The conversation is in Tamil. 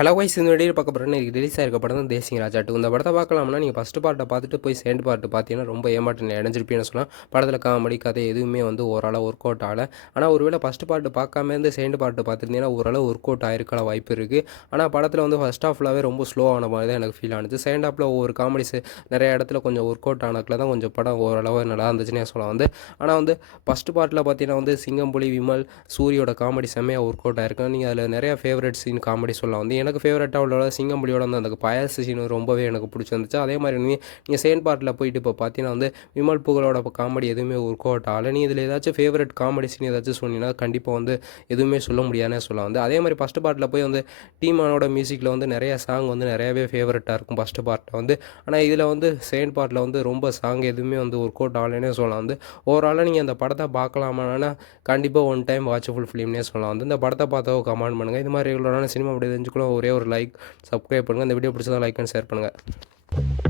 ஹலோ வைஸ் இந்த வீடியோ பார்க்க போகிறேன். எனக்கு ரிலீஸ் ஆயிருக்க படம் தான் தேசிங் ராஜா 2. இந்த படத்தை பார்க்கலாம்னா நீங்கள் ஃபஸ்ட்டு பார்ட்டை பார்த்துட்டு போய் செகண்ட் பார்ட் பார்த்தீங்கன்னா ரொம்ப ஏமாற்றம் அடைஞ்சிருப்பீங்கன்னு சொல்லலாம். படத்தில் காமெடி கதை எதுவுமே வந்து ஓரளவு ஒர்க் அவுட் ஆகலை. ஆனால் ஒருவேளை ஃபஸ்ட்டு பார்ட்டு பார்க்காம இருந்து செகண்ட் பார்ட்டு பார்த்துருந்தீங்கன்னா ஓரளவு ஒர்க் அவுட் ஆயிருக்கலாம் வாய்ப்பு இருக்குது. ஆனால் படத்தில் வந்து ஃபஸ்ட் ஹாஃப்லாகவே ரொம்ப ஸ்லோ ஆன மாதிரி தான் எனக்கு ஃபீல் ஆனிச்சு. செகண்ட் ஹாஃபில் ஒவ்வொரு காமெடிஸ் நிறைய இடத்துல கொஞ்சம் ஒர்க் அவுட் ஆனக்கில் தான் கொஞ்சம் படம் ஓரளவு நல்லா இருந்துச்சுன்னே சொல்லலாம் வந்து. ஆனால் வந்து ஃபஸ்ட்டு பார்ட்டில் பார்த்தீங்கன்னா வந்து சிங்கம்புலி, விமல், சூரியோட காமெடி செம்மையாக ஒர்க் அவுட் ஆயிருக்கும். நீங்கள் அதில் நிறையா ஃபேவரட் சீன் காமெடி சொல்லலாம் வந்து. எனக்கு ஃபேவரட்டாக உள்ள சிங்கம்புலியோட வந்து அந்த பாயாச சீன் ரொம்பவே எனக்கு பிடிச்சிருந்துச்சு. அதே மாதிரி நீங்கள் செகண்ட் பார்ட்டில் போயிட்டு இப்போ பார்த்தீங்கன்னா வந்து விமல் புகழோட காமெடி எதுவுமே ஒர்க் அவுட் ஆகலை. நீ இதில் ஏதாச்சும் ஃபேவரட் காமெடி சீன் ஏதாச்சும் சொன்னீங்கன்னா கண்டிப்பாக வந்து எதுவுமே சொல்ல முடியாதுன்னு சொல்லலாம் வந்து. அதே மாதிரி ஃபஸ்ட்டு பார்ட்டில் போய் வந்து டீமானோட மியூசிக்கில் வந்து நிறையா சாங் வந்து நிறையாவே ஃபேவரட்டாக இருக்கும் ஃபஸ்ட்டு பார்ட்டில் வந்து. ஆனால் இதில் வந்து செகண்ட் பார்ட்டில் வந்து ரொம்ப சாங் எதுவுமே வந்து ஒர்க் அவுட் ஆகலைன்னே சொல்லலாம் வந்து. ஓவராலாக நீங்கள் அந்த படத்தை பார்க்கலாமான்னா கண்டிப்பாக ஒன் டைம் வாட்சஃபுல் ஃபிலிம்னே சொல்லலாம் வந்து. இந்த படத்தை பார்த்தோ கமெண்ட் பண்ணுங்கள். இது மாதிரி ரெகுலரான சினிமா அப்படி தெரிஞ்சுக்கலாம். ஒரே ஒரு லைக், சப்ஸ்கிரைப் பண்ணுங்கள். இந்த வீடியோ பிடிச்சதா லைக் அண்ட் ஷேர் பண்ணுங்கள்.